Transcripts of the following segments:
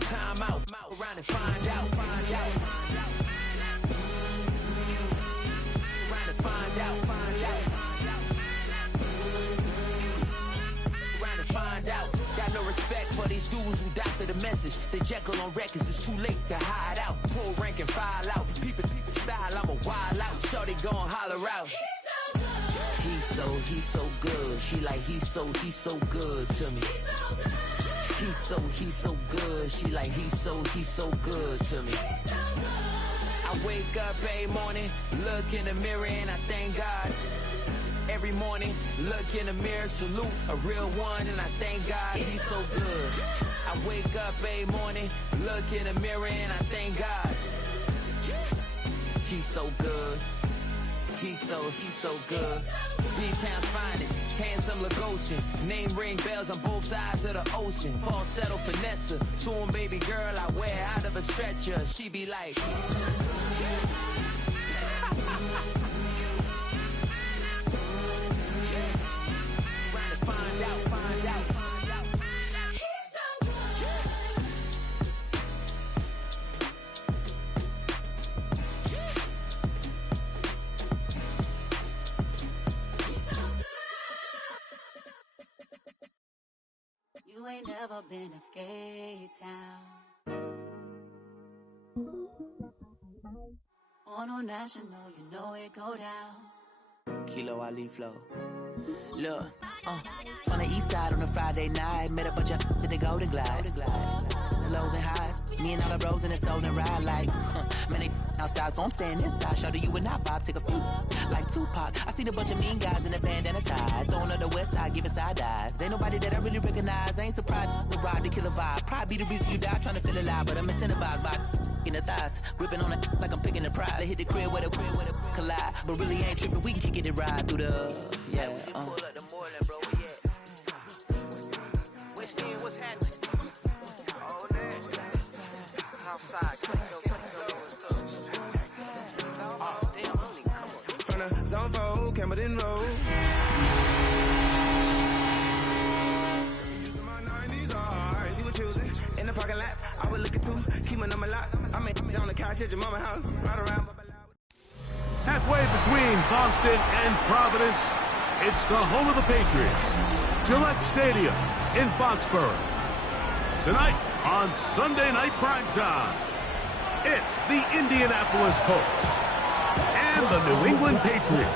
a timeout. Around and find out. Find out. Around and find out. Find out. Around and find out. Got no respect for these dudes who doctor the message. The Jekyll on records, it's too late to hide out. Pull rank and file out. People style, I'm a wild out. Shorty gon' holler out. He's so good. She like he's so good to me. He's so good. She like he's so good to me. I wake up every morning, look in the mirror and I thank God. Every morning, look in the mirror, salute a real one and I thank God he's so good. I wake up every morning, look in the mirror and I thank God. He's so good. He's so good. B-Town's finest, handsome Lagosian. Name ring bells on both sides of the ocean. Falsetto finesse, soon baby girl I wear out of a stretcher. She be like. Find out. You ain't never been a skate town. On a national, you know it go down. Kilo Ali Flow. Look, from the east side on a Friday night, met a bunch of to the Golden Glide. The lows and highs, me and all the bros in the stolen ride like, man, they outside, so I'm staying inside. Show you and I vibe, take a few like Tupac. I seen a bunch of mean guys in a bandana tie, throwing up the west side, giving side eyes. Ain't nobody that I really recognize. I ain't surprised to ride the killer vibe. Probably be the reason you die trying to feel alive, but I'm incentivized by in the thighs, gripping on it like I'm picking the prize. They hit the crib where the collide, but really ain't tripping. We can kick it ride through the pull up the Moreland, bro. What's happening? Oh, man. Outside, from the zone 4, Camden Road. Using my 90s, alright. She was choosing in the parking lot. I was looking too, keep my number locked. I made on the couch at your mama's house, right around. Halfway between Boston and Providence, it's the home of the Patriots, Gillette Stadium in Foxborough. Tonight on Sunday Night Primetime, it's the Indianapolis Colts and the New England Patriots.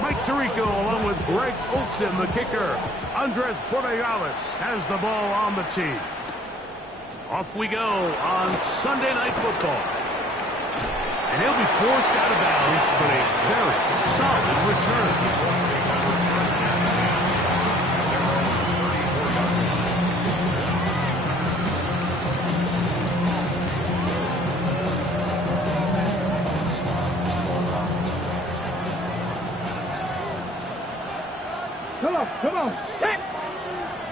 Mike Tirico along with Greg Olsen, the kicker. Andres Borregales has the ball on the tee. Off we go on Sunday Night Football. And he'll be forced out of bounds, but a very solid return. Come on. Hit.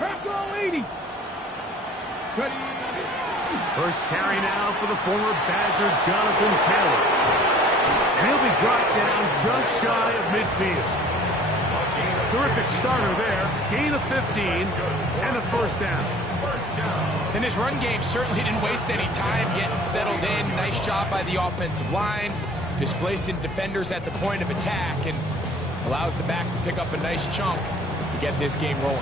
Crackle 80. First carry now for the former Badger, Jonathan Taylor. And he'll be brought down just shy of midfield. Terrific starter there. Gain of 15 and a first down. And this run game certainly didn't waste any time getting settled in. Nice job by the offensive line, displacing defenders at the point of attack, and allows the back to pick up a nice chunk to get this game rolling.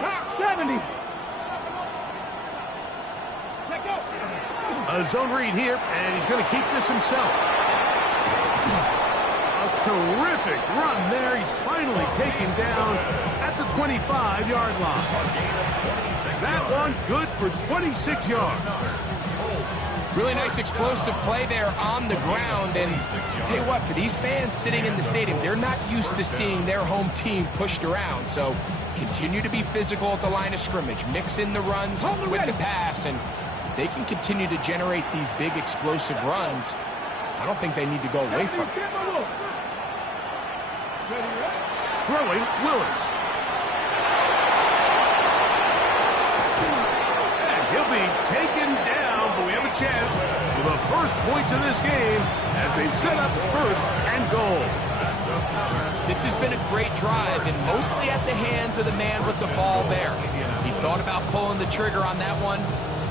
Hawk 70. Let go. A zone read here, and he's going to keep this himself. A terrific run there. He's finally taken down at the 25-yard line. That one good for 26 yards. Really nice explosive play there on the ground. And I'll tell you what, for these fans sitting in the stadium, they're not used to seeing their home team pushed around. So continue to be physical at the line of scrimmage. Mix in the runs with the pass. And if they can continue to generate these big explosive runs, I don't think they need to go away from it. Throwing, Willis. And he'll be taken down, but we have a chance for the first points of this game as they've set up first and goal. This has been a great drive, and mostly at the hands of the man with the ball there. He thought about pulling the trigger on that one,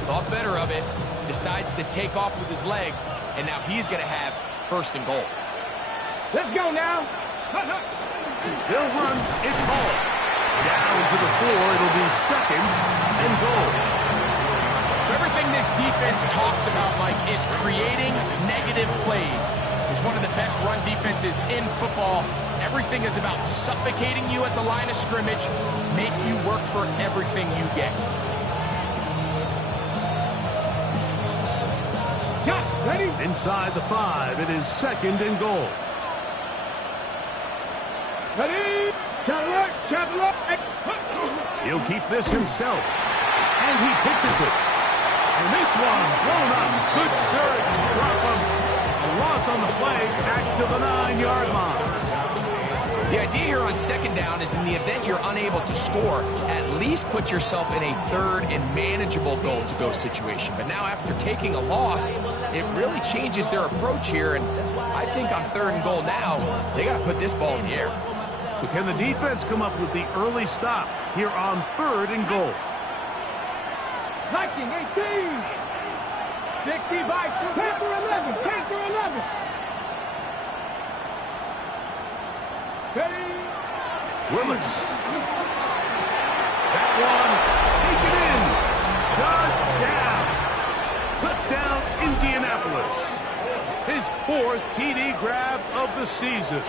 thought better of it, decides to take off with his legs, and now he's going to have first and goal. Let's go now. They'll run, it's Hall. Down to the 4, it'll be second and goal. So everything this defense talks about, Mike, is creating negative plays. It's one of the best run defenses in football. Everything is about suffocating you at the line of scrimmage, make you work for everything you get. Got ready? Inside the 5, it is second and goal. Ready? Chapel up. He'll keep this himself. And he pitches it. And this one thrown up. Good surge. Drop him. A loss on the play. Back to the 9-yard line. The idea here on second down is in the event you're unable to score, at least put yourself in a third and manageable goal-to-go situation. But now after taking a loss, it really changes their approach here. And I think on third and goal now, they got to put this ball in the air. So can the defense come up with the early stop here on third and goal? 19, 18. 65, Panther 11, Panther 11. Ready? Willis. That one, taken in. Touchdown, Indianapolis. His 4th TD grab of the season.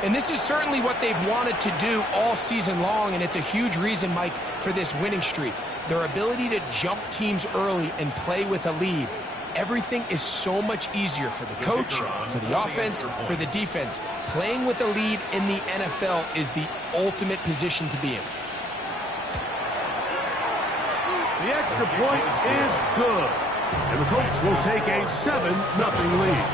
And this is certainly what they've wanted to do all season long, and it's a huge reason, Mike, for this winning streak. Their ability to jump teams early and play with a lead. Everything is so much easier for the coach, for the offense, for the defense. Playing with a lead in the NFL is the ultimate position to be in. The extra point is good. And the Colts will take a 7-0 lead.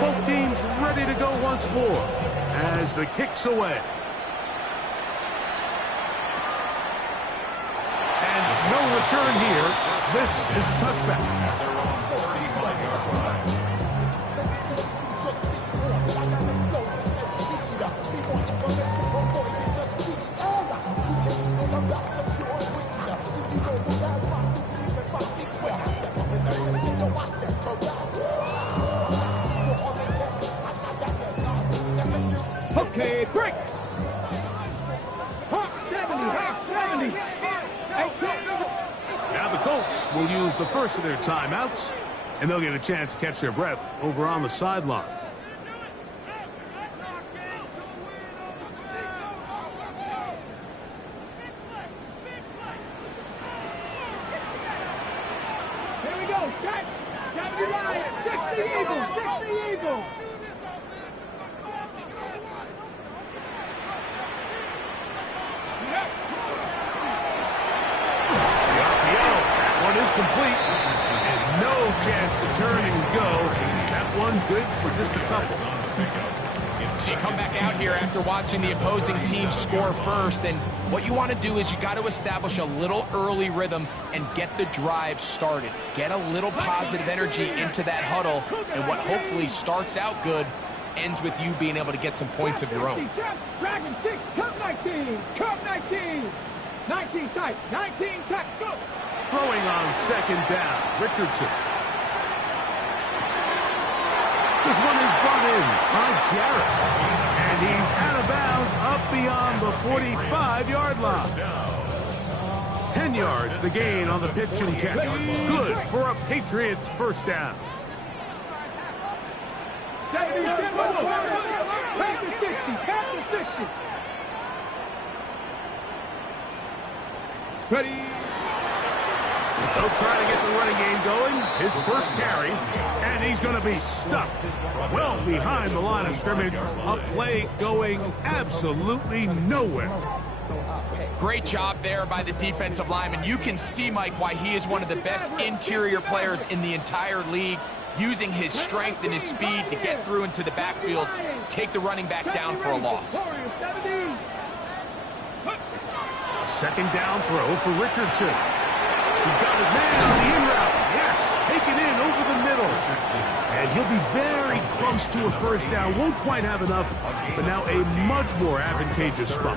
Both teams ready to go once more as the kick's away. And no return here. This is a touchback. Okay, break. Hawk 70. Now the Colts will use the first of their timeouts, and they'll get a chance to catch their breath over on the sideline. Here we go. Set. 70 Lions. 60 Eagles. 60 Eagles. Is complete, and no chance to turn and go. That one good for just a couple. So you come back out here after watching the opposing team score first, and what you want to do is you got to establish a little early rhythm and get the drive started. Get a little positive energy into that huddle, and what hopefully starts out good ends with you being able to get some points of your own. Dragon 6, Cup 19, Cup 19. 19 tight, 19 tight, go. Throwing on second down, Richardson. This one is brought in by Garrett. And He's out of bounds up beyond the 45-yard line. 10 yards the gain on the pitch and catch. Good for a Patriots first down. Pass the 60. Pass the 60. Ready. They'll try to get the running game going. His first carry, and he's going to be stuffed well behind the line of scrimmage. A play going absolutely nowhere. Great job there by the defensive lineman. You can see, Mike, why he is one of the best interior players in the entire league, using his strength and his speed to get through into the backfield, take the running back down for a loss. A second down throw for Richardson. He's got his man on the in route. Yes, taken in over the middle. And he'll be very close to a first down. Won't quite have enough, but now a much more advantageous spot.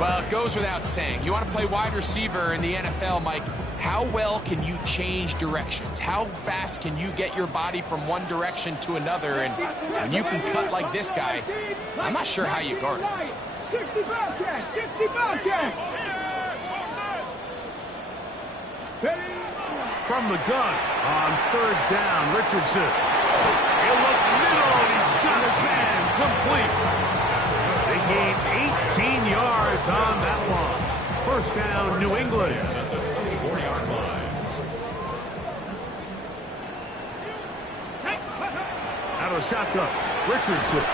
Well, it goes without saying. You want to play wide receiver in the NFL, Mike, how well can you change directions? How fast can you get your body from one direction to another? And when you can cut like this guy, I'm not sure how you guard it. 60 Bobcat! 60 Bobcat! From the gun on third down, Richardson. He'll look middle. He's got his man complete. They gain 18 yards on that one. First down, New England. Out of the shotgun, Richardson.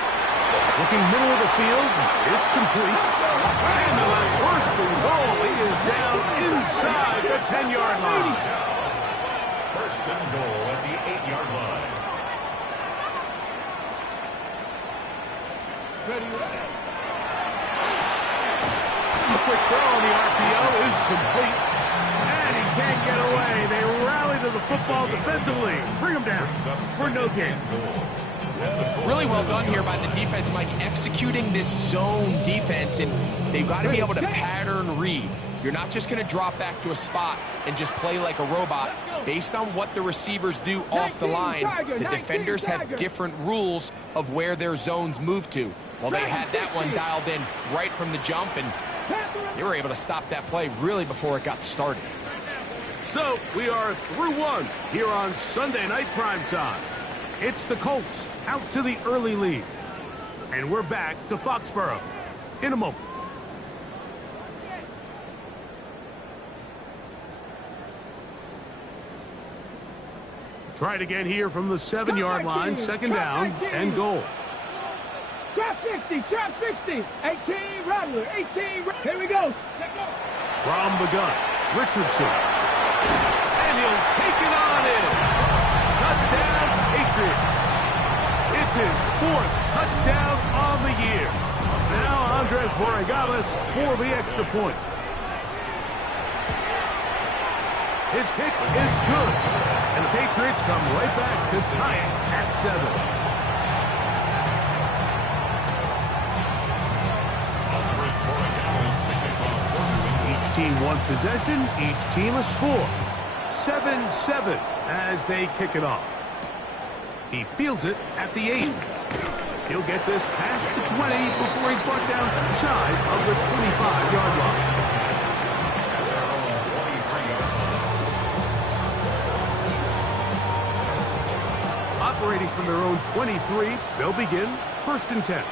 Looking middle of the field. It's complete. And the first and goal. He is down inside the 10-yard line. First and goal at the 8-yard line. A quick throw on the RPO is complete. And he can't get away. They rally to the football defensively. Bring him down for no gain. Really well done here by the defense, Mike, executing this zone defense, and they've got to be able to pattern read. You're not just going to drop back to a spot and just play like a robot. Based on what the receivers do off the line, the defenders have different rules of where their zones move to. Well, they had that one dialed in right from the jump, and they were able to stop that play really before it got started. So we are through one here on Sunday Night Primetime. It's the Colts out to the early lead. And we're back to Foxborough in a moment. Try it again here from the 7-yard line. Second down and goal. Trap 60, trap 60. 18, Rattler, 18. Here we go. From the gun, Richardson. And he'll take it on in. Touchdown, Patriots. It's his fourth touchdown on the year. Now Andres Borregales for the extra point. His kick is good. And the Patriots come right back to tie it at 7. Each team one possession, each team a score. 7-7 as they kick it off. He fields it at the 8. He'll get this past the 20 before he's brought down shy of the 25-yard line. Operating from their own 23, they'll begin first and 10.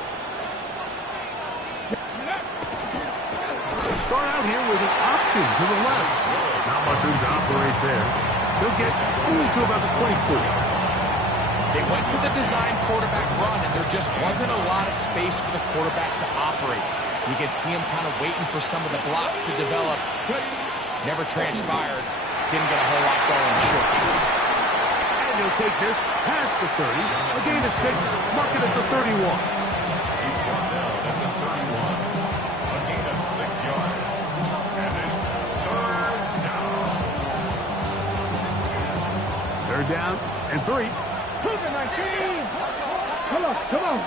Start out here with an option to the left. Not much room to operate there. They'll get only to about the 24. They went to the design quarterback run, and there just wasn't a lot of space for the quarterback to operate. You could see him kind of waiting for some of the blocks to develop. Never transpired. Didn't get a whole lot going short. And he'll take this past the 30. A gain of 6. Mark it at the 31. He's brought down at the 31. A gain of 6 yards. And it's third down. Third down and 3. Come on, come on.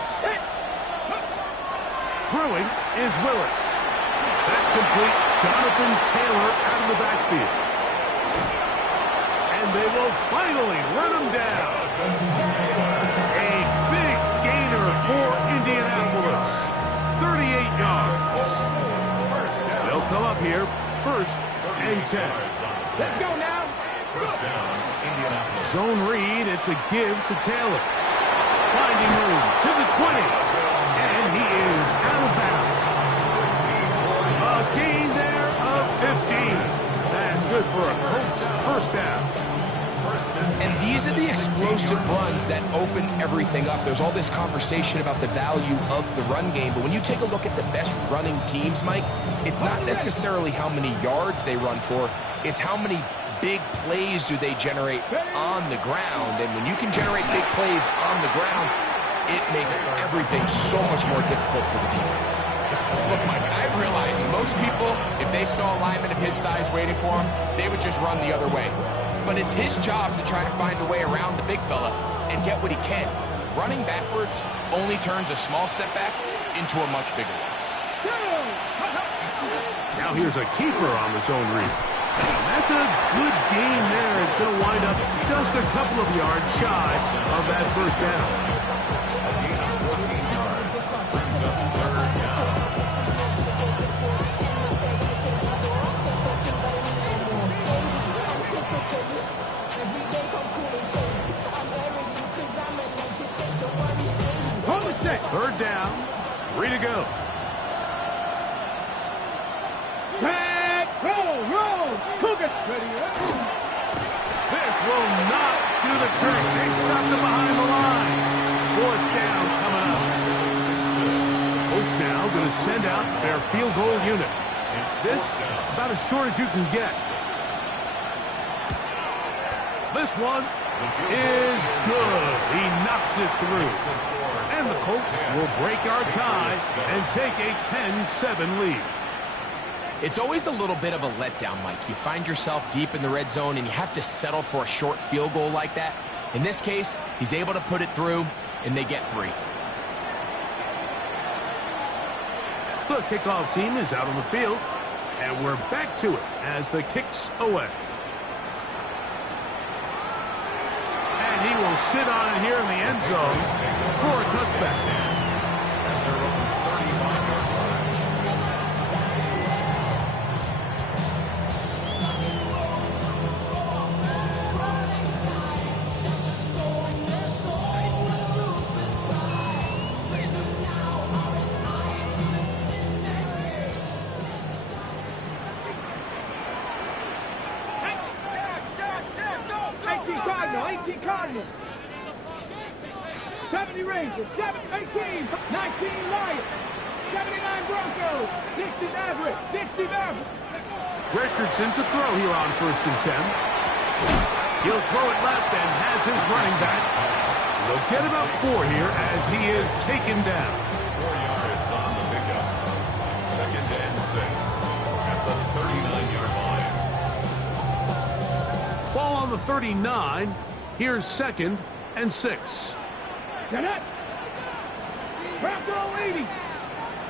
Throwing is Willis. That's complete. Jonathan Taylor out of the backfield. And they will finally run him down. A big gain of here for Indianapolis. 38 yards. They'll come up here, 1st and 10. Let's go now. First down, Indianapolis. Zone read, it's a give to Taylor. Finding room to the 20. And he is out of bounds. A gain there of 15. That's good for a Colts first down. And these are the explosive runs that open everything up. There's all this conversation about the value of the run game, but when you take a look at the best running teams, Mike, it's not necessarily how many yards they run for, it's how many big plays do they generate on the ground. And when you can generate big plays on the ground, it makes everything so much more difficult for the defense. Look, Mike, I realize most people, if they saw a lineman of his size waiting for him, they would just run the other way. But it's his job to try to find a way around the big fella and get what he can. Running backwards only turns a small setback into a much bigger one. Now here's a keeper on the zone read. That's a good gain there. It's going to wind up just a couple of yards shy of that first down. A gain of 14 yards brings up 3rd down. Third down, 3 to go. Back, roll, Cougars. Ready, This will not do the trick. They stopped it behind the line. 4th down coming up. Colts now going to send out their field goal unit. This about as short as you can get. This one is good. He knocks it through. And the Colts will break our tie and take a 10-7 lead. It's always a little bit of a letdown, Mike. You find yourself deep in the red zone and you have to settle for a short field goal like that. In this case, he's able to put it through, and they get 3. The kickoff team is out on the field, and we're back to it as the kick's away. And he will sit on it here in the end zone for a touchback. At their own 35-yard line. Cardinals. 70 Rangers, 18, 19 Lions, 79 Broncos, 60 Mavericks, 60 Mavericks. Richardson to throw here on 1st and 10. He'll throw it left and has his running back. They'll get about 4 here as he is taken down. 4 yards on the pickup. 2nd and 6 at the 39-yard line. Ball on the 39. Here's 2nd and 6. Janet. Back row 80.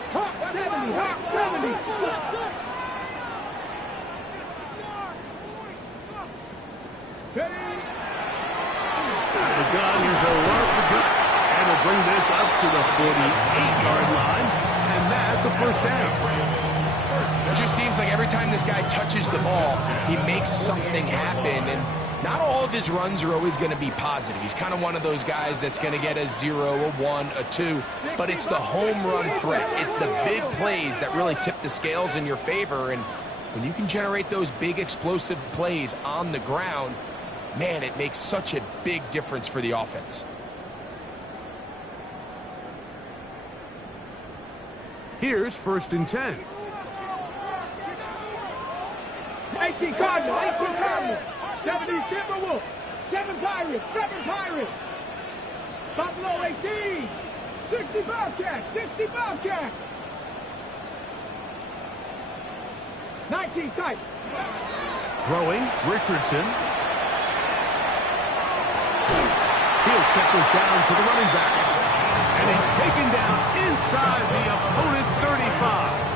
Hawk 70. Hawk 70. Out of the gun. Here's a run for good. And we'll bring this up to the 48-yard line. And that's a 1st down. It just seems like every time this guy touches the ball, he makes something happen. And not all of his runs are always going to be positive. He's kind of one of those guys that's going to get a 0, a 1, a 2. But it's the home run threat. It's the big plays that really tip the scales in your favor. And when you can generate those big explosive plays on the ground, man, it makes such a big difference for the offense. Here's 1st and 10. 18 Cardinals, 18 Cardinals, 70 Timberwolves, 7 Pirates, 7 Pirates. Buffalo 18, 60 Bobcats, 60 Bobcats. 19 Titans. Throwing, Richardson. He'll check this down to the running back. And he's taken down inside the opponent's 35.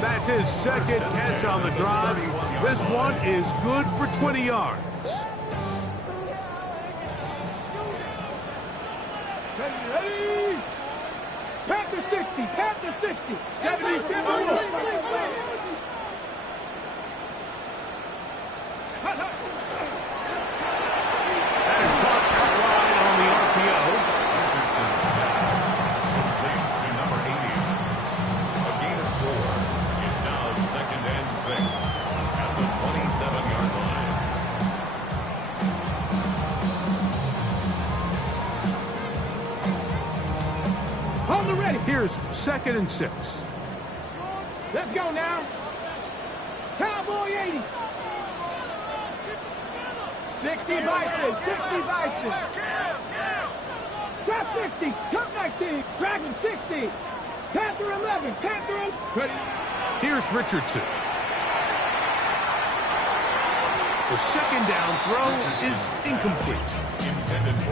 That's his 2nd catch on the drive. This one is good for 20 yards. Ready, Panther 60. 70 Timberwolves. That is caught outright on the RPO. Richardson's pass complete to number 80. A gain of 4. It's now 2nd and 6 at the 27-yard line. On the ready. Here's 2nd and 6. Let's go now. Cowboy 80. 60 Bison. 60 Bison. Top 60. Top 19. Dragon 60. Panther 11. Panther 11. Ready. Here's Richardson. The 2nd down throw is incomplete.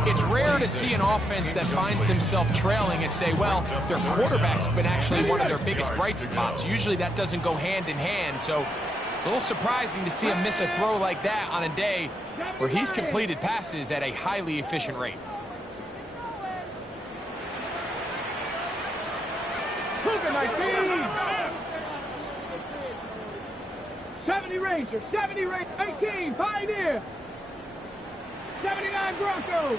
It's rare to see an offense that finds themselves trailing and say, well, their quarterback's been actually one of their biggest bright spots. Usually that doesn't go hand in hand, so it's a little surprising to see him miss a throw like that on a day where he's completed passes at a highly efficient rate. Cougar 19. 70 Rangers. 70 Rangers. 18 Pioneer. 79 Broncos.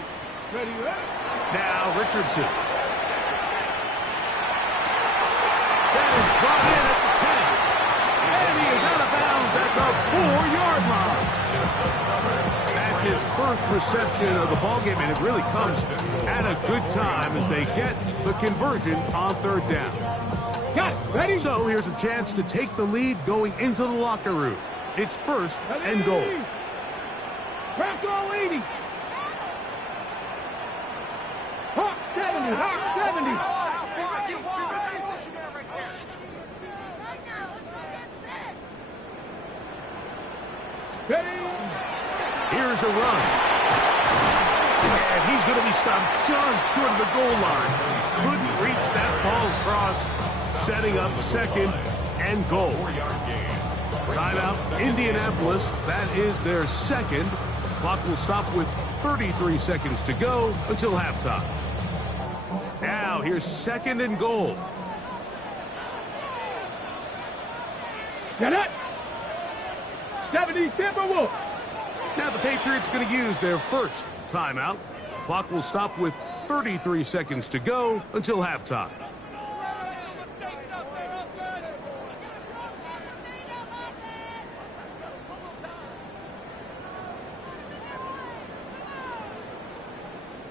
Ready, Now Richardson. That is brought in at the 10. And he is out of bounds at the 4-yard line. That's his first reception of the ballgame, and it really comes at a good time as they get the conversion on 3rd down. Got it. Ready? So here's a chance to take the lead going into the locker room. It's 1st and goal. Bronco 80. Hawk 70. Hawk 70. Ready? Here's a run. And he's going to be stopped just short of the goal line. Couldn't reach that ball across, setting up 2nd and goal. Timeout, Indianapolis. That is their 2nd. Clock will stop with 33 seconds to go until halftime. Now, here's 2nd and goal. Get it. 70 Timberwolves. Now the Patriots going to use their 1st timeout. Clock will stop with 33 seconds to go until halftime.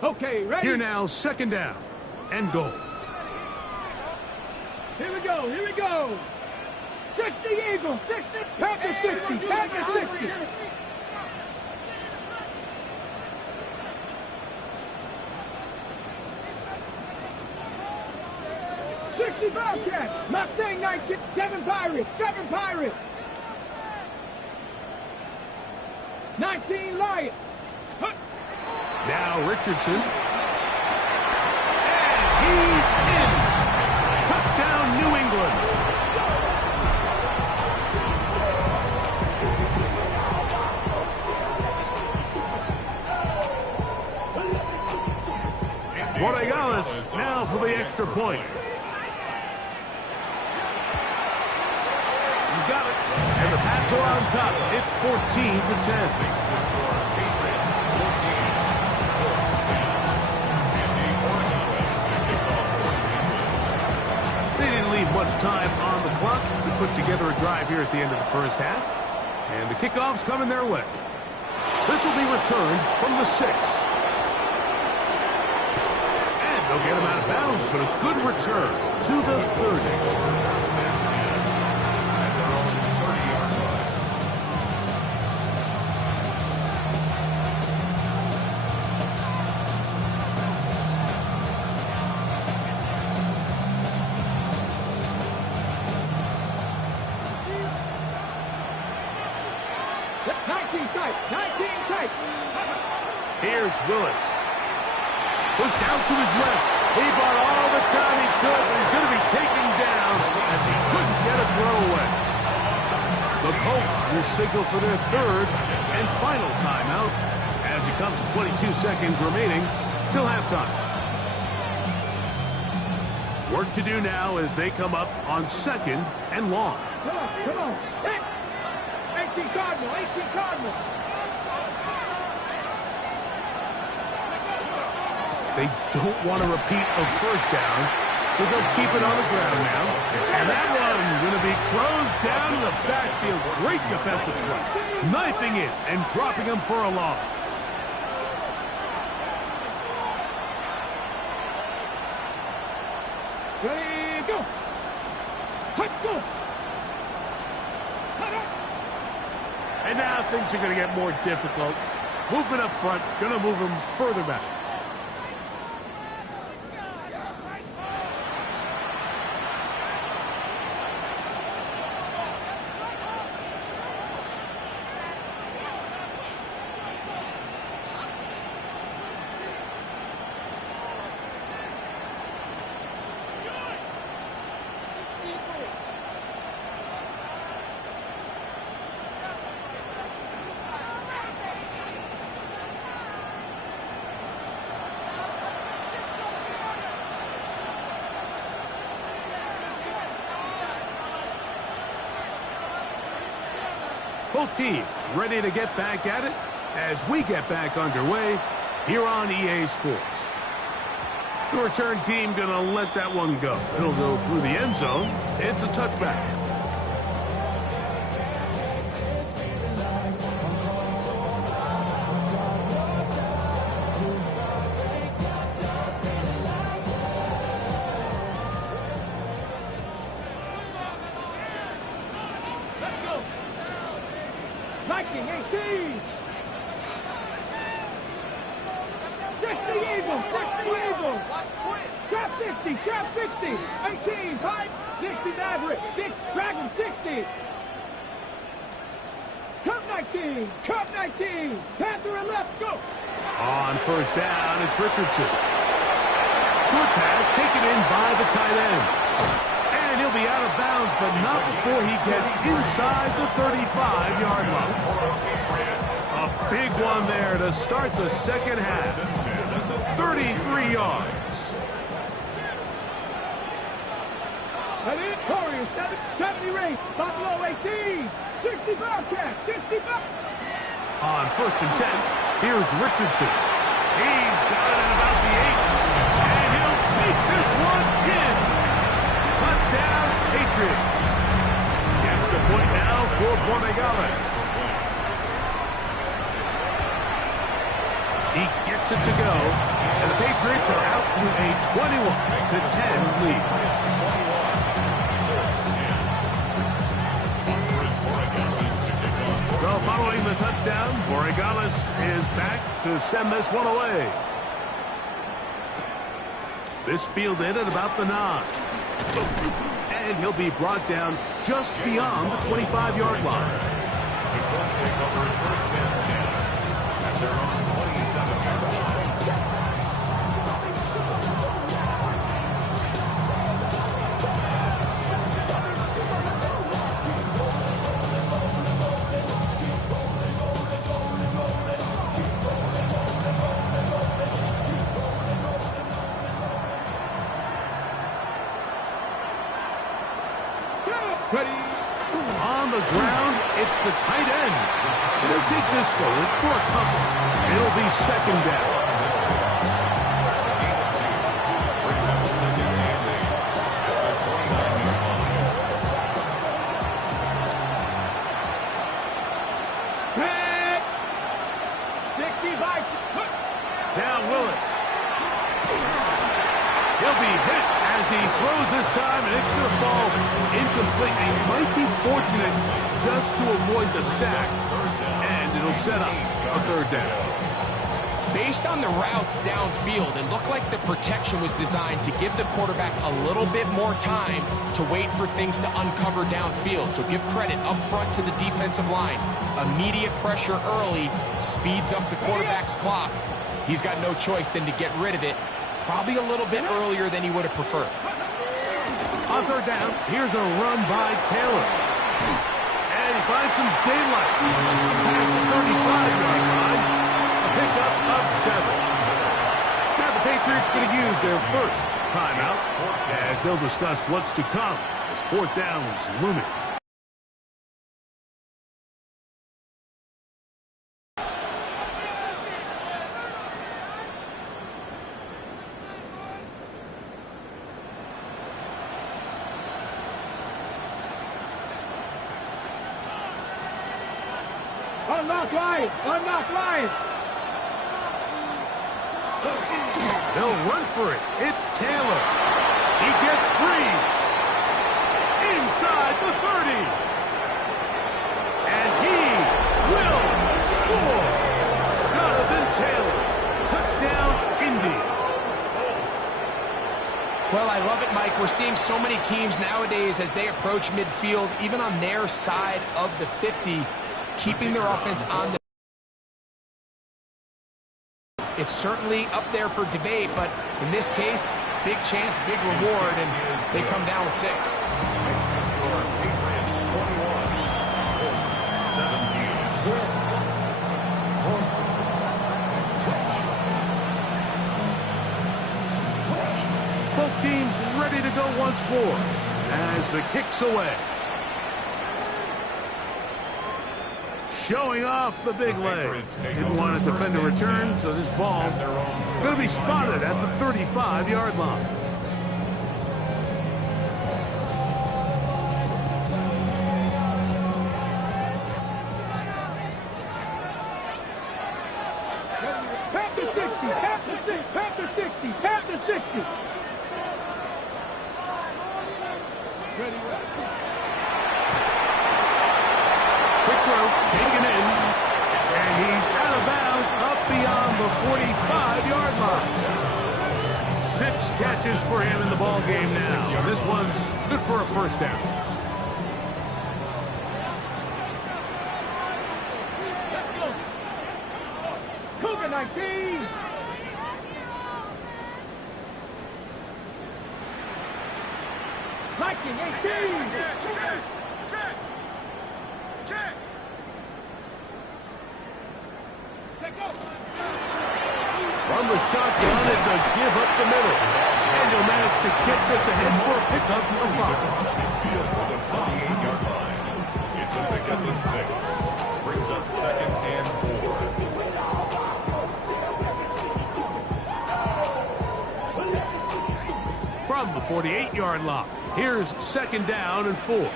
Okay, ready? Here now, 2nd down and goal. Here we go. Here we go. 60 Eagles. 60. Panther 60. Panther 60. 60 Bobcats. Mustang 19. 7 Pirates. 7 Pirates. 19 Lions. Now Richardson. And he's in. Touchdown, New England. Borregales now for the extra point. He's got it. And the Pats are on top. It's 14-10. They didn't leave much time on the clock to put together a drive here at the end of the 1st half. And the kickoff's coming their way. This will be returned from the 6. And they'll get him out of bounds, but a good return to the 30. Here's Willis. Pushed out to his left. He bought all the time he could, but he's going to be taken down as he couldn't get a throw away. The Colts will signal for their 3rd and final timeout as it comes to 22 seconds remaining till halftime. Work to do now as they come up on 2nd and long. Come on, come on. Hit. 18 Cardinal, 18 Cardinal. They don't want a repeat of first down, so they'll keep it on the ground now. And that one's going to be closed down in the backfield. Great defensive play. Knifing it and dropping him for a loss. Ready, go. Let's go. And now things are going to get more difficult. Movement up front, going to move him further back. Both teams ready to get back at it as we get back underway here on EA Sports. The return team going to let that one go. It'll go through the end zone. It's a touchback. Viking, 18. 60 Eagles, 60 Eagles. Trap 60, trap 60. 18, 5, 60 Maverick. 6, Dragon 60. Cup 19, Cup 19. Panther and left, go. On first down, it's Richardson. Short pass taken in by the tight end. And he'll be out of bounds, but not before he gets inside the 35-yard line. A big one there to start the second half. 33 yards. And in Corey, 70 race, Buffalo 18. 60 Bearcat, 60 On first and 10, here's Richardson. He's got it at about the 8. And he'll take this one in. Touchdown, Patriots. Extra point now for Borregales. He gets it to go, and the Patriots are out to a 21-10 lead. So following the touchdown, Borregales is back to send this one away. This fielded at about the 9. And he'll be brought down just beyond the 25-yard line. The Colts take over first and 10 at their own 27-yard line. Ready. On the ground, it's the tight end. And he'll take this forward for a couple. It'll be second down. Brings up second and 8 at the 29-yard line. Head. 65. Now Willis. He'll be hit as he throws this time, and it's going to fall incomplete. He might be fortunate just to avoid the sack, and it'll set up a third down. Based on the routes downfield, it looked like the protection was designed to give the quarterback a little bit more time to wait for things to uncover downfield. So give credit up front to the defensive line. Immediate pressure early speeds up the quarterback's clock. He's got no choice than to get rid of it, probably a little bit earlier than he would have preferred. On third down, here's a run by Taylor. And he finds some daylight. Past the 35-yard line. A pickup of 7. Now the Patriots going to use their first timeout as they'll discuss what's to come as fourth down is looming. Unlock Lions! Unlock Lions! They'll run for it. It's Taylor. He gets free. Inside the 30. And he will score. Jonathan Taylor. Touchdown, Indy. Well, I love it, Mike. We're seeing so many teams nowadays as they approach midfield, even on their side of the 50, keeping their offense on the... It's certainly up there for debate, but in this case, big chance, big reward, and they come down with 6. Patriots 21, Colts 17. Both teams ready to go once more as the kick's away. Showing off the big leg. Didn't want to defend a return, so this ball going to be spotted at the 35-yard line. Past the 60! Past the 60! Past the 60! Past the 60! Quick throw, taken in, and he's out of bounds up beyond the 45-yard line. 6 catches for him in the ball game now. This one's good for a first down. Cougar 19! Viking 18! From the shotgun, it's a give up the middle. And he'll manage to get this ahead for a pickup of 5. Midfield for the 48-yard line. It's a pickup of 6. Brings up 2nd and 4. From the 48-yard line, here's 2nd down and 4.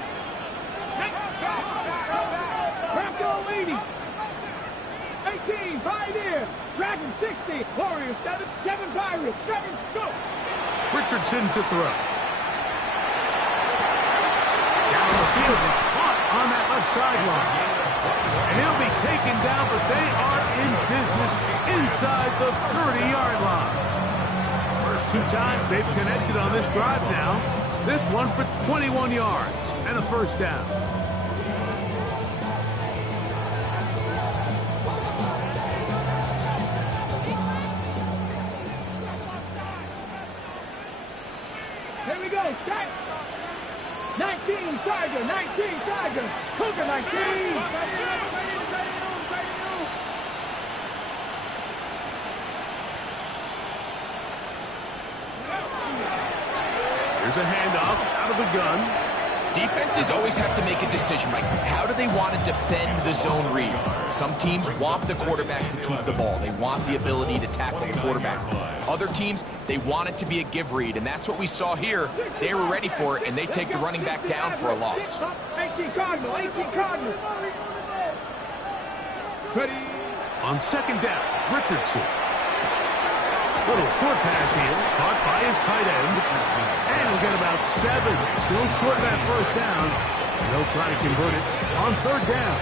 Bronco leading! 18, Pioneer! Dragon 60, Warriors 7, 7 Pirates, 7, go! Richardson to throw. Down the field, it's caught on that left sideline. And he'll be taken down, but they are in business inside the 30-yard line. First 2 times they've connected on this drive now. This one for 21 yards and a first down. Here we go, set! 19, Tiger, 19, Tiger! Cougar 19! Here's a handoff out of the gun. Defenses always have to make a decision, right? How do they want to defend the zone read? Some teams want the quarterback to keep the ball. They want the ability to tackle the quarterback. Other teams, they want it to be a give read, and that's what we saw here. They were ready for it, and they take the running back down for a loss. 18 Cardinal, 18 Cardinal! Ready? On 2nd down, Richardson. Little short pass here, caught by his tight end. And he'll get about 7. Still short of that first down. And they'll try to convert it on 3rd down.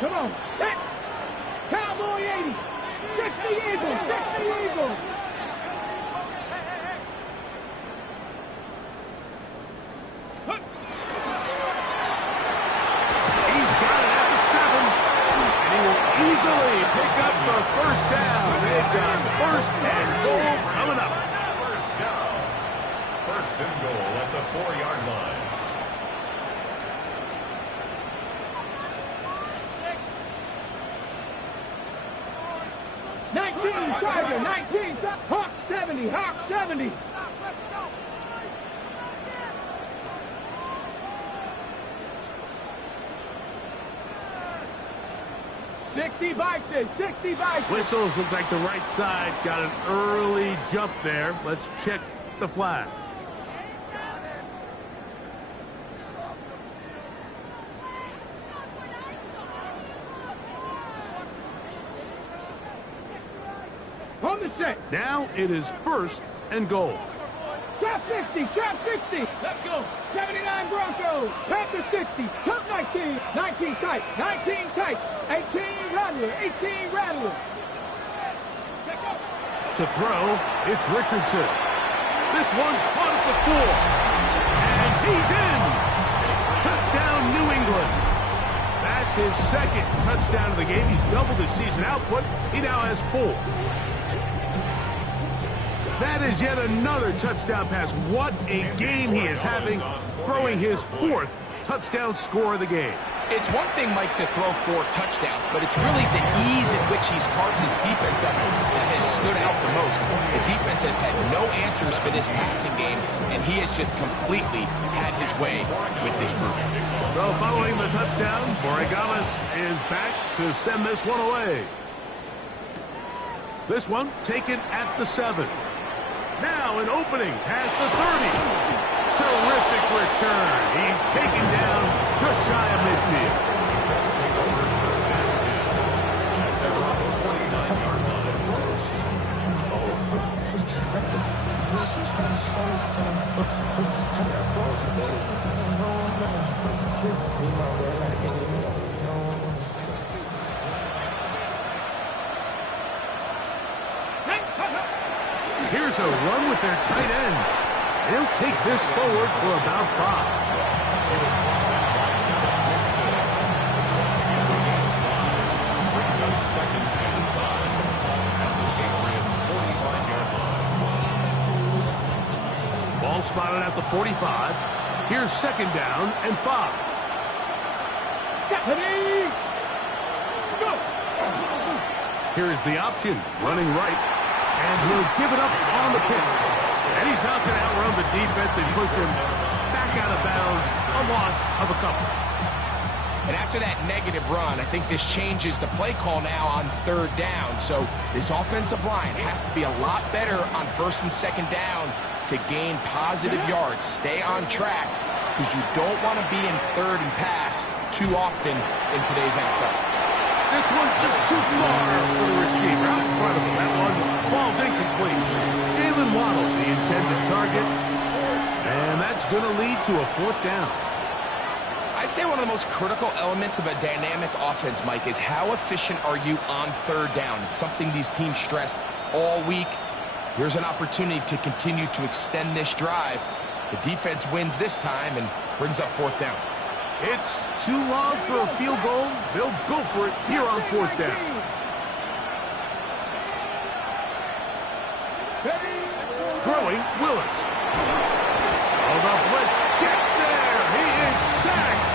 Come on, set! Cowboy 80! 60 Eagles, 60 Eagles! Easily pick up the first down. They've got 1st and goal coming up. First down. First and goal at the 4-yard line. Tiger, 19, Hawk 70, Hawk 70. $60 Bison. Whistles look like the right side got an early jump there. Let's check the flag. On the set. Now it is first and goal. Trap 60, trap 60. Let's go. 79 Broncos. Panther 60, Cup 19. 19 tight, 19 tight. 18 Rattler, 18 Rattler. To throw, it's Richardson. This one caught at the 4. And he's in. Touchdown, New England. That's his second touchdown of the game. He's doubled his season output. He now has 4. That is yet another touchdown pass. What a game he is having, throwing his 4th touchdown score of the game. It's one thing, Mike, to throw 4 touchdowns, but it's really the ease in which he's carved this defense up that has stood out the most. The defense has had no answers for this passing game, and he has just completely had his way with this group. So following the touchdown, Borregalis is back to send this one away. This one taken at the 7. Now an opening past the 30. Terrific return. He's taken down just shy of midfield. Here's a run with their tight end. He'll take this forward for about 5. Brings up 2nd and 5 at the Patriots' 45-yard line. Ball spotted at the 45. Here's 2nd down and 5. Here's the option, running right. And he'll give it up on the pitch. And he's not going to outrun the defense and push him back out of bounds. A loss of a couple. And after that negative run, I think this changes the play call now on 3rd down. So this offensive line has to be a lot better on 1st and 2nd down to gain positive yards. Stay on track because you don't want to be in 3rd and pass too often in today's NFL. This one just too far for the receiver out in front of him. That one falls incomplete. Jalen Waddle, the intended target. And that's going to lead to a 4th down. I'd say one of the most critical elements of a dynamic offense, Mike, is how efficient are you on 3rd down? It's something these teams stress all week. Here's an opportunity to continue to extend this drive. The defense wins this time and brings up 4th down. It's too long for a field goal. They'll go for it here on 4th down. Throwing, Willis. Oh, the blitz gets there. He is sacked.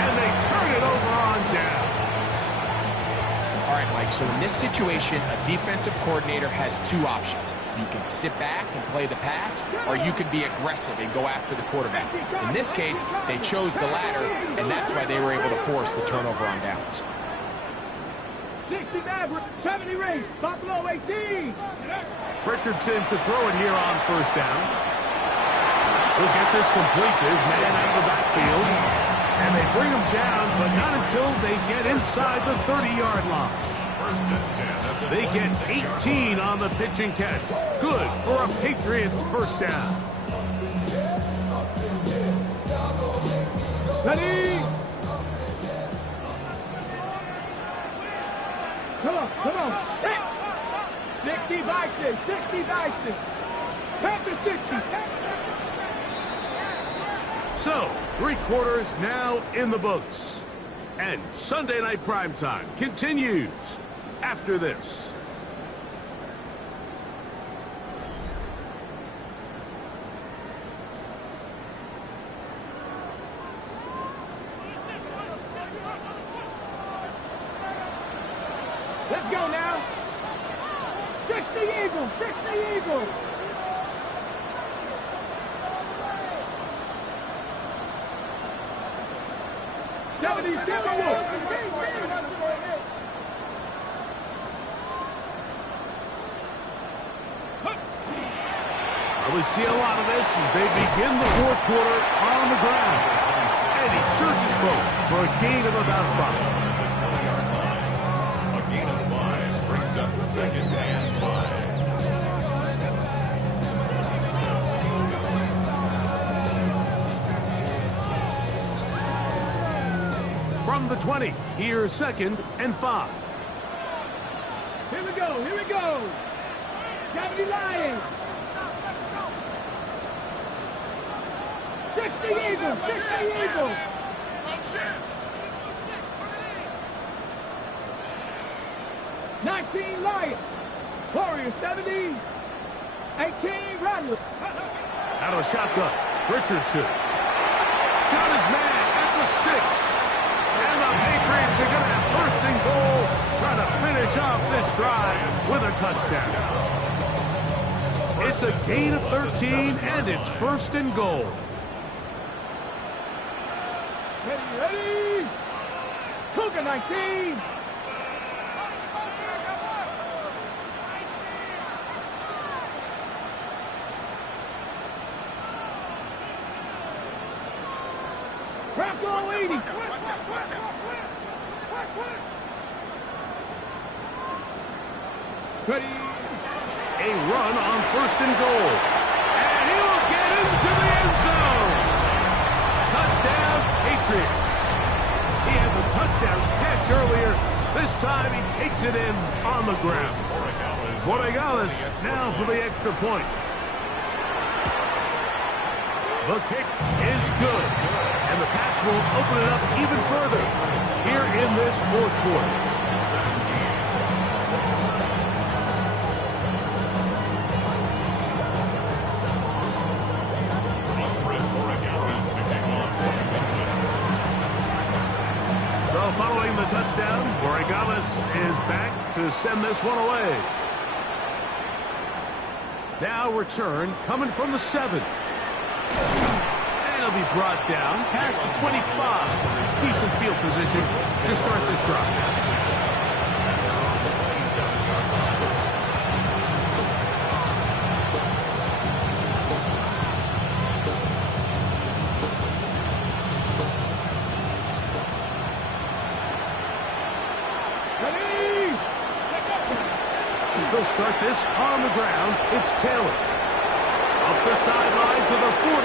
And they turn it over on down. All right, Mike, so in this situation, a defensive coordinator has 2 options. You can sit back and play the pass, or you can be aggressive and go after the quarterback. In this case, they chose the latter, and that's why they were able to force the turnover on downs. 60 Maverick, 70 race, Buffalo 18. Richardson to throw it here on 1st down. He'll get this completed, man out of the backfield. And they bring him down, but not until they get inside the 30-yard line. They get 18 on the pitch and catch. Good for a Patriots 1st down. Ready? Come on. 60 Bison, 60 Bison. Panther 60. So, 3 quarters now in the books. And Sunday Night Primetime continues after this. Let's go now. 60 Eagles, 60 Eagles. We see a lot of this as they begin the fourth quarter on the ground. And he searches for a gain of about 5. A gain of 5 brings up second and 5. From the 20, here's second and 5. Here we go, here we go. Gravity Lions. 60 Eagles, 60 Eagles. $19 Lions. Warriors 70. 18 Rattlers. Out of the shotgun, Richardson. Got his man at the 6. And the Patriots are going to have first and goal, trying to finish off this drive with a touchdown. It's a gain of 13, and it's first and goal. Ready? Cougar 19. Bronco 80. Ready? A run on first and goal. And he will get into the end zone. Touchdown, Patriots. He had the touchdown catch earlier. This time he takes it in on the ground. Borregales now for the extra point. The kick is good. And the Pats will open it up even further here in this fourth quarter. 17. Following the touchdown, Borregales is back to send this one away. Now return coming from the 7. And he'll be brought down past the 25. Decent field position to start this drive. They'll start this on the ground. It's Taylor. Up the sideline to the 40.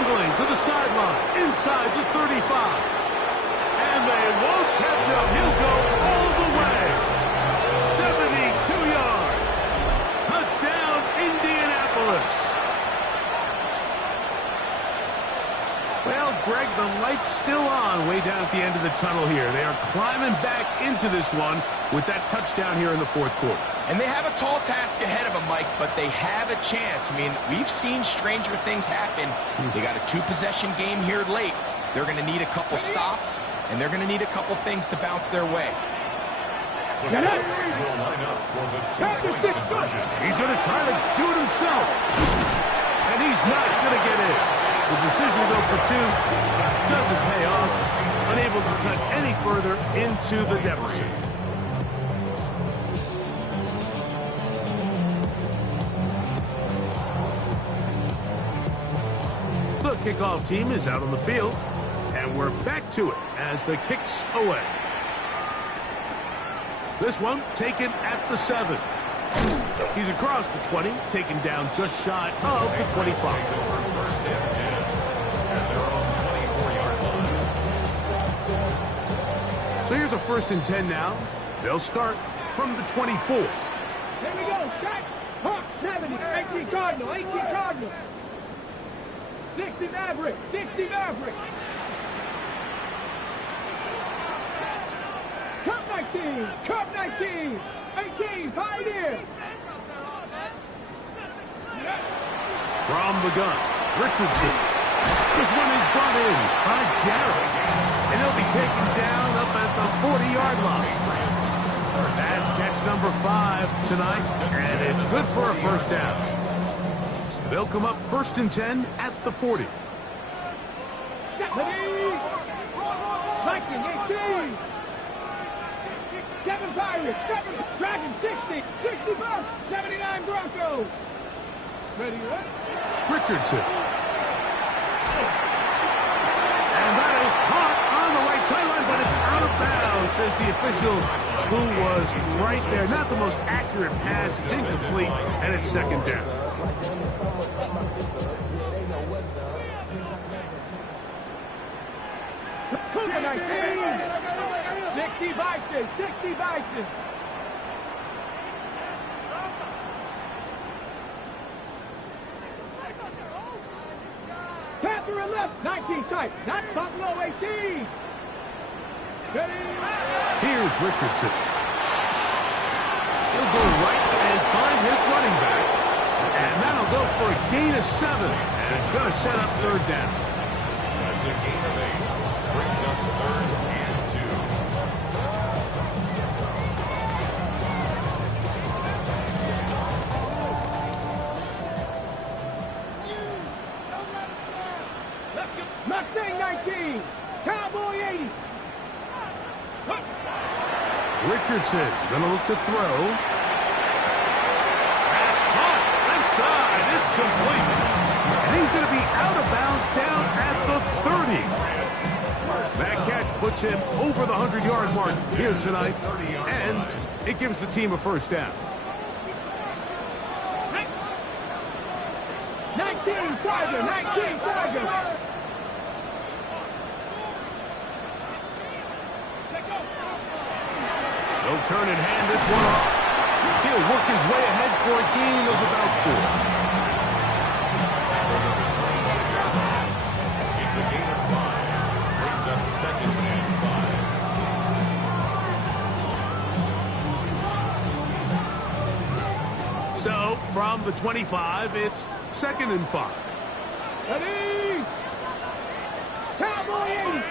Angling to the sideline. Inside the 35. And they won't catch him. He'll go all the way. 72 yards. Touchdown, Indianapolis. Well, Greg, the light's still on way down at the end of the tunnel here. They are climbing back into this one with that touchdown here in the fourth quarter. And they have a tall task ahead of them, Mike, but they have a chance. I mean, we've seen stranger things happen. They got a 2-possession game here late. They're going to need a couple stops, and they're going to need a couple things to bounce their way. He's going to try to do it himself. And he's not going to get in. The decision to go for 2 doesn't pay off. Unable to cut any further into the deficit. The kickoff team is out on the field, and we're back to it as the kick's away. This one taken at the 7. He's across the 20, taken down just shy of the 25. So here's a 1st and 10 now. They'll start from the 24. Here we go. Start. Hawk 70. 18 Cardinal. 18 Cardinal. 60 Maverick. 60 Maverick. Cup 19. Cup 19. 18 Pioneer. From the gun, Richardson. This one is brought in by Jarrett. And he'll be taken down up at the 40-yard line. That's catch number 5 tonight, and it's good for a first down. They'll come up 1st and 10 at the 40. Viking 18. 7 Pirates. 7 Dragon 60. 65. 79 Broncos. Ready, right? Richardson. And that is caught on the right sideline, but it's out of bounds, says the official who was right there. Not the most accurate pass. It's incomplete, and it's 2nd down. Cougar 19. 60 Vices. 60 Vices. Catherine left. 19 tight. Not Buffalo 18. Ready? Here's Richardson. He'll go right and find his running back. And that'll go for a gain of 7. And it's going to set up 3rd down. That's a gain of 8. Brings up 3rd and 2. Mustang 19. Cowboy 80. Richardson going to look to throw. That's caught. Left side. It's complete. And he's going to be out of bounds down at the 30. That catch puts him over the 100-yard mark here tonight. And it gives the team a first down. 19 Tiger. 19 Tiger. He'll turn and hand this one off. He'll work his way ahead for a gain of about 4. It's a gain of 5. Brings up 2nd and 5. So, from the 25, it's 2nd and 5. Ready? Cowboy 80.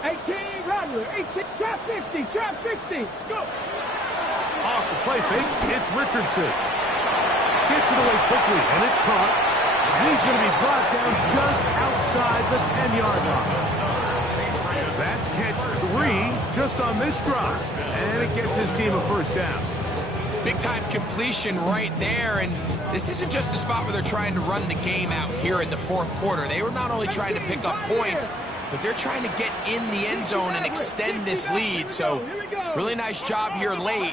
18 Rodler. 18. Trap 50. Trap 60. Go. Off the play fake, it's Richardson. Gets it away quickly, and it's caught. And he's going to be brought down just outside the 10-yard line. That's catch 3 just on this drive. And it gets his team a first down. Big-time completion right there, and this isn't just a spot where they're trying to run the game out here in the 4th quarter. They were not only trying to pick up points, but they're trying to get in the end zone and extend this lead. So, really nice job here late.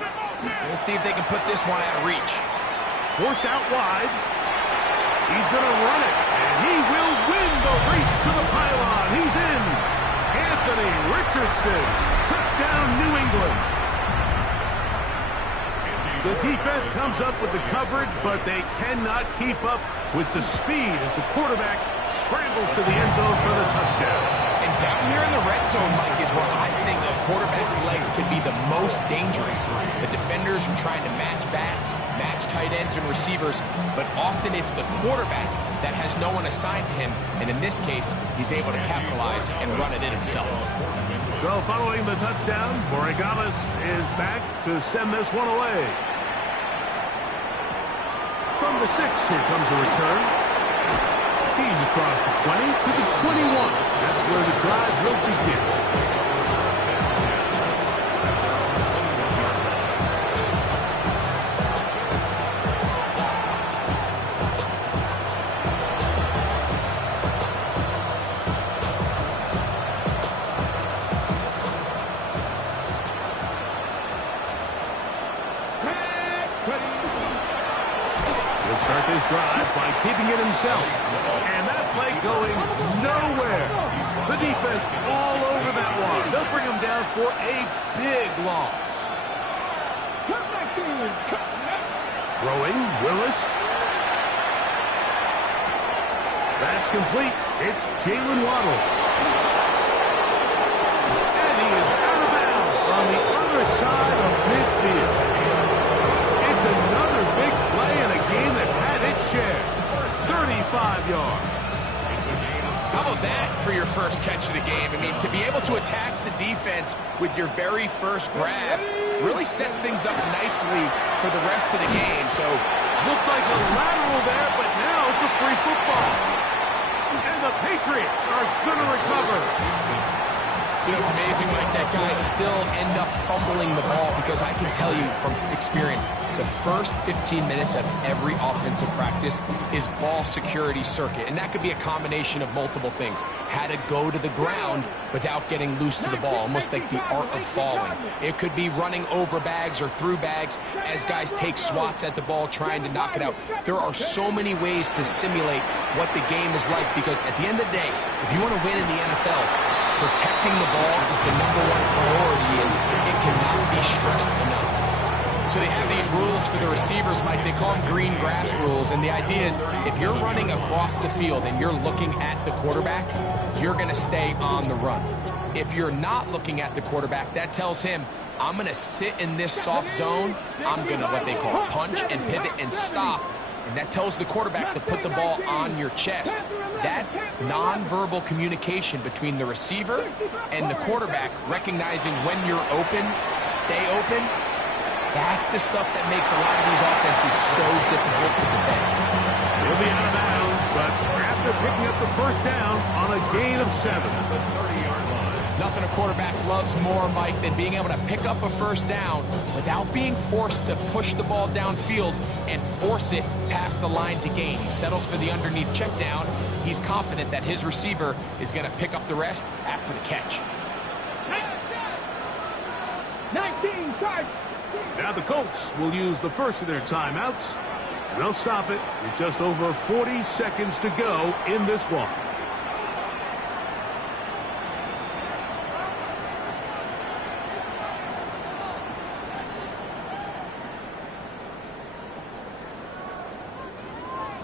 Let's see if they can put this one out of reach. Forced out wide. He's going to run it, and he will win the race to the pylon. He's in. Anthony Richardson. Touchdown, New England. The defense comes up with the coverage, but they cannot keep up with the speed as the quarterback scrambles to the end zone for the touchdown. And down here in the red zone, Mike, is where I think the quarterback's legs can be the most dangerous. The defenders are trying to match backs, match tight ends and receivers, but often it's the quarterback that has no one assigned to him, and in this case, he's able to capitalize and run it in himself. So following the touchdown, Borregales is back to send this one away. From the 6, here comes a return. He's across the 20 to the 21. That's where the drive will begin. He'll start this drive by keeping it himself. And that play going nowhere. The defense all over that one. They'll bring him down for a big loss. Throwing, Willis. That's complete. It's Jalen Waddle. And he is out of bounds on the other side of midfield. It's another big play in a game that's had its share. 35 yards. How about that for your first catch of the game. I mean, to be able to attack the defense with your very first grab really sets things up nicely for the rest of the game. So, looked like a lateral there, but now it's a free football. And the Patriots are going to recover. You know, it's amazing, Mike, that guys still end up fumbling the ball, because I can tell you from experience, the first 15 minutes of every offensive practice is ball security circuit. And that could be a combination of multiple things. How to go to the ground without getting loose to the ball, almost like the art of falling. It could be running over bags or through bags as guys take swats at the ball trying to knock it out. There are so many ways to simulate what the game is like, because at the end of the day, if you want to win in the NFL, protecting the ball is the #1 priority, and it cannot be stressed enough. So they have these rules for the receivers, Mike. They call them green grass rules, and the idea is if you're running across the field and you're looking at the quarterback, you're going to stay on the run. If you're not looking at the quarterback, that tells him, I'm going to sit in this soft zone. I'm going to, what they call, punch and pivot and stop. And that tells the quarterback to put the ball on your chest. That nonverbal communication between the receiver and the quarterback, recognizing when you're open, stay open, that's the stuff that makes a lot of these offenses so difficult to defend. He'll be out of bounds, but after picking up the first down on a gain of 7 at the 30-yard line. Nothing a quarterback loves more, Mike, than being able to pick up a first down without being forced to push the ball downfield and force it past the line to gain. He settles for the underneath check down. He's confident that his receiver is going to pick up the rest after the catch. 19 charge. Now the Colts will use the first of their timeouts. And they'll stop it with just over 40 seconds to go in this one.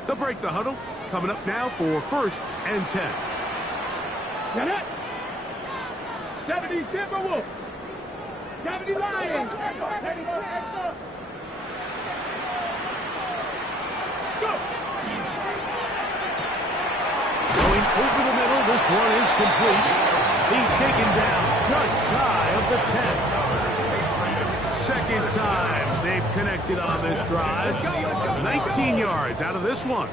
They'll break the huddle. Coming up now for 1st and 10. Get it. 70 Timberwolves. 70 Lions. Go. Going over the middle, this one is complete. He's taken down just shy of the 10. Second time they've connected on this drive. 19 yards out of this one.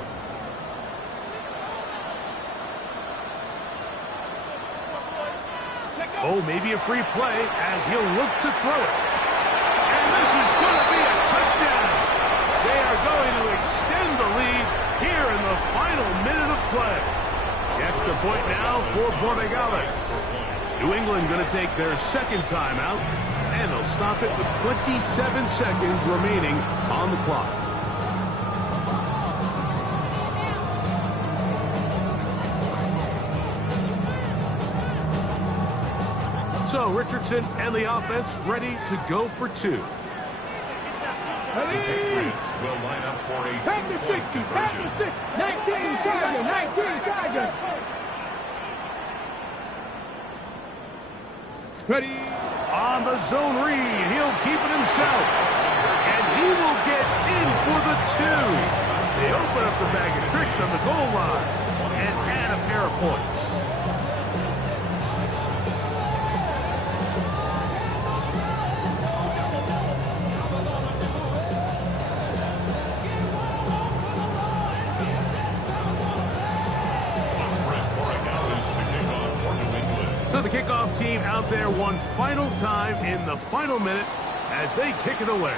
Oh, maybe a free play as he'll look to throw it. And this is going to be a touchdown. They are going to extend the lead here in the final minute of play. The extra point now for Borregales. New England going to take their second timeout, and they'll stop it with 27 seconds remaining on the clock. So Richardson and the offense ready to go for 2. The Patriots will line up for a 2-point conversion. 19 Charger, 19 Charger. Ready. On the zone read, he'll keep it himself. And he will get in for the 2. They open up the bag of tricks on the goal line and add a pair of points. So the kickoff team out there one final time in the final minute as they kick it away.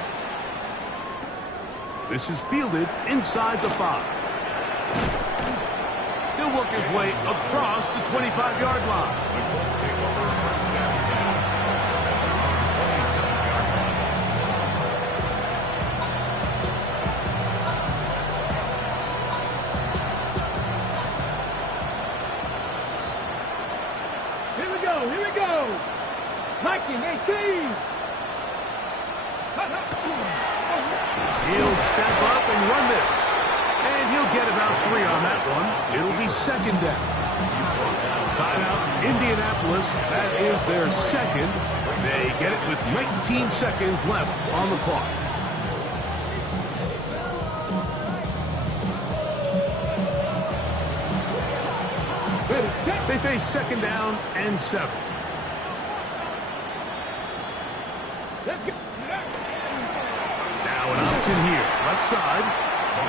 This is fielded inside the 5. He'll work his way across the 25-yard line. The Colts take over first down 10 at the 27-yard line. Here we go. Viking 18. He'll step up and run this. And he'll get about 3 on that one. It'll be second down. Timeout, Indianapolis. That is their second. They get it with 19 seconds left on the clock. Ready. They face second down and 7. Let's go. Now an option here, left side.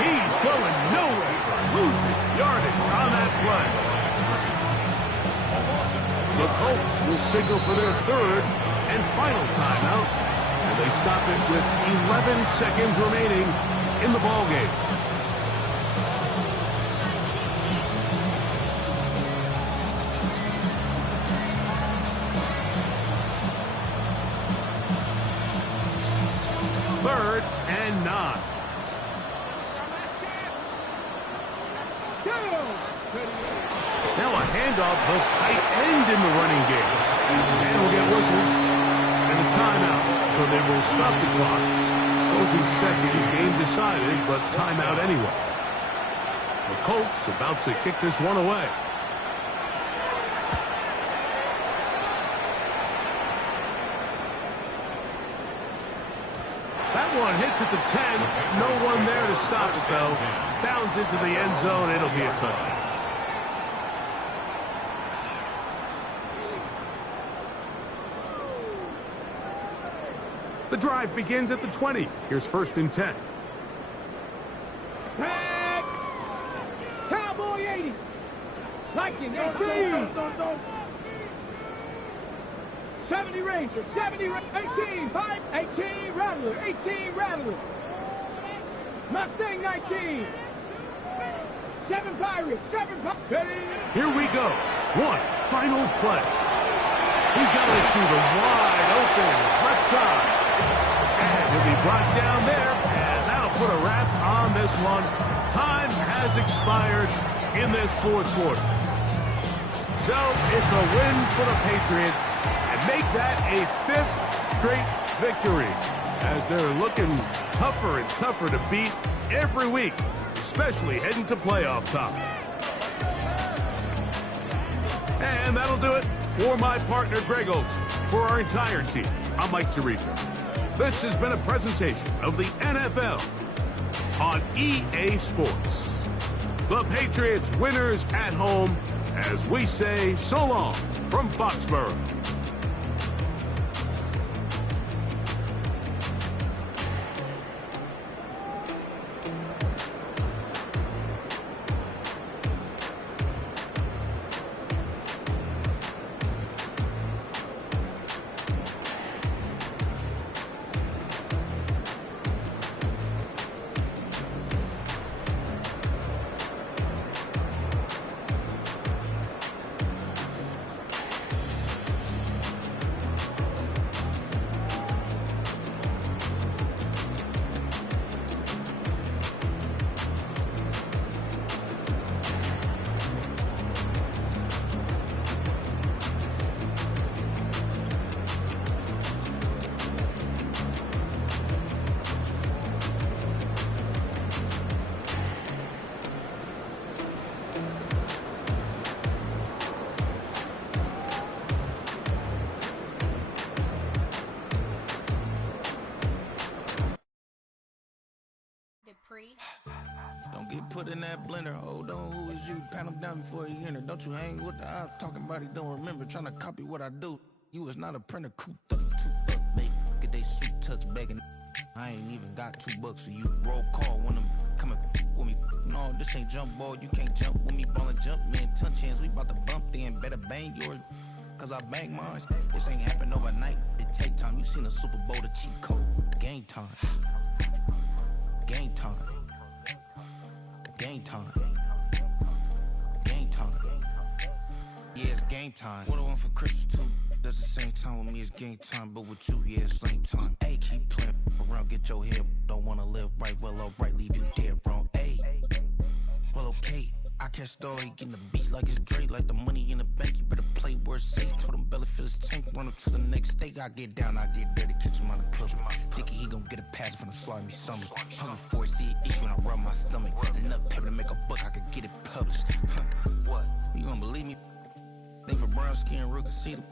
He's going nowhere. Losing yardage on that play. The Colts will signal for their third and final timeout, and they stop it with 11 seconds remaining in the ballgame. Third and 9. Now a handoff, the tight end in the running game. And we'll get whistles and a timeout, so they will stop the clock. Closing seconds, game decided, but timeout anyway. The Colts about to kick this one away. That one hits at the 10. No one there to stop it, though. Bounds into the end zone. It'll be a touchdown. The drive begins at the 20. Here's 1st and 10. Tag. Cowboy 80. Liking 18. 70 Ranger. 70 18. 5. 18 Rattler. 18 Rattler. Mustang 19. 7 Pirates. 7 Pirates. Here we go. One final play. He's got a receiver wide open. Left side. And he'll be brought down there, and that'll put a wrap on this one. Time has expired in this 4th quarter. So it's a win for the Patriots, and make that a 5th straight victory, as they're looking tougher and tougher to beat every week, especially heading to playoff time. And that'll do it for my partner, Greg Olsen. For our entire team, I'm Mike Tirico. This has been a presentation of the NFL on EA Sports. The Patriots winners at home, as we say so long from Foxborough. Don't get put in that blender. Hold on, who is you? Pat him down before he enter. Don't you hang with the ops talking about he don't remember. Trying to copy what I do. You was not a printer. Cooped up, too up, make get they suit touch begging. I ain't even got $2 for you. Roll call when I'm coming with me. No, this ain't jump ball. You can't jump with me. Ballin' jump, man. Touch hands. We bout to bump then. Better bang yours, cause I bang mine. This ain't happen overnight. It take time. You seen the Super Bowl, the cheat code. Game time. Game time. Game time. Game time. Yeah, it's game time. What I want for Christmas too. That's the same time with me, it's game time. But with you, yeah, it's lame time. Hey, keep playing around, get your head. Don't wanna live right, well, alright, leave you dead wrong. Hey, well, okay. I catch story, getting the beat like it's Dre, like the money in the bank. You better play where it's safe. Told him belly fill his tank, run up to the next state. I get down, I get dirty, catch him on the club. Thinking he gon' get a pass from the slimy stomach. Hungry for it, see it issue when I rub my stomach. Enough paper to make a book, I could get it published. What? You gonna believe me? Think for brown skin, real can see them.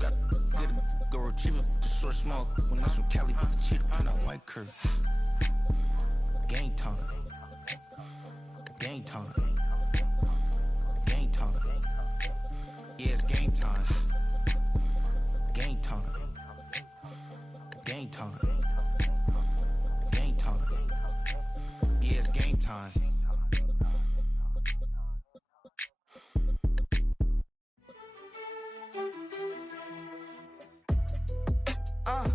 Got get it, go retrieve it. Just short, small. When that's from Cali, but the cheetah print out white curve. Game time. Game time. Game time. Lord,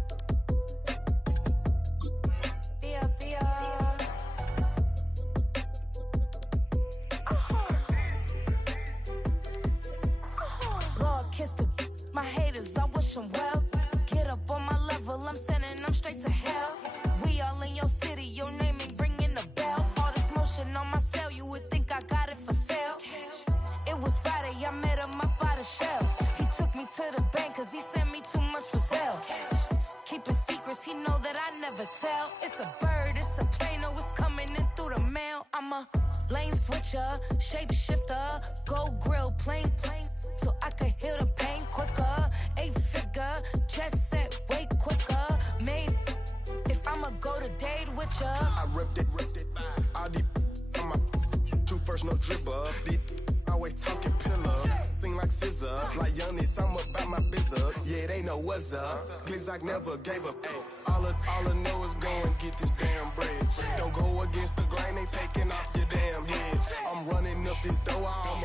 kiss the my haters, I wish them well. Get up on my level, I'm sending them straight to hell. We all in your city, your name ain't ringing the bell. All this motion on my cell, you would think I got it for sale. It was Friday, I met him up by the shell. He took me to the bank, cause he sent me too much for sale. Keeping secrets, he know that I never tell. It's a bird, it's a plane, oh, it's coming in through the mail. I'm a lane switcher, shapeshifter, go grill, plain, so I could heal the pain quicker. 8-figure, chest set way quicker. Made, if I'ma go to date with ya. I ripped it, all these on my two first, no dribble. These always talking pillar, thing like scissor. Like Youngest, I'm about my business. Yeah, they know what's up. Glizzock never gave up. All I know is go and get this damn bread. Don't go against the grain, they taking off your damn head. I'm running up this door, I